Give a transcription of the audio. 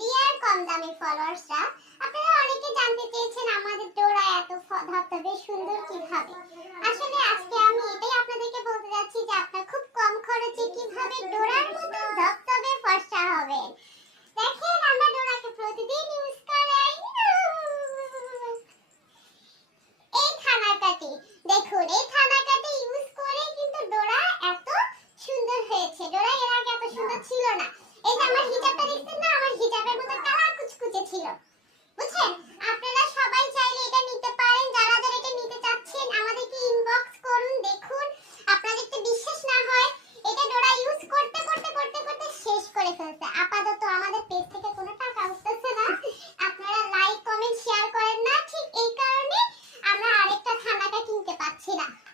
Deer কম দামি ফলোয়ার্সরা আপনারা অনেকে জানতে চেয়েছেন আমাদের ডোরা এত ধবধবে সুন্দর কীভাবে। আসলে আজকে আমি এটাই আপনাদেরকে বলতে যাচ্ছি যে আপনারা খুব কম খরচে কীভাবে ডোরার 起来。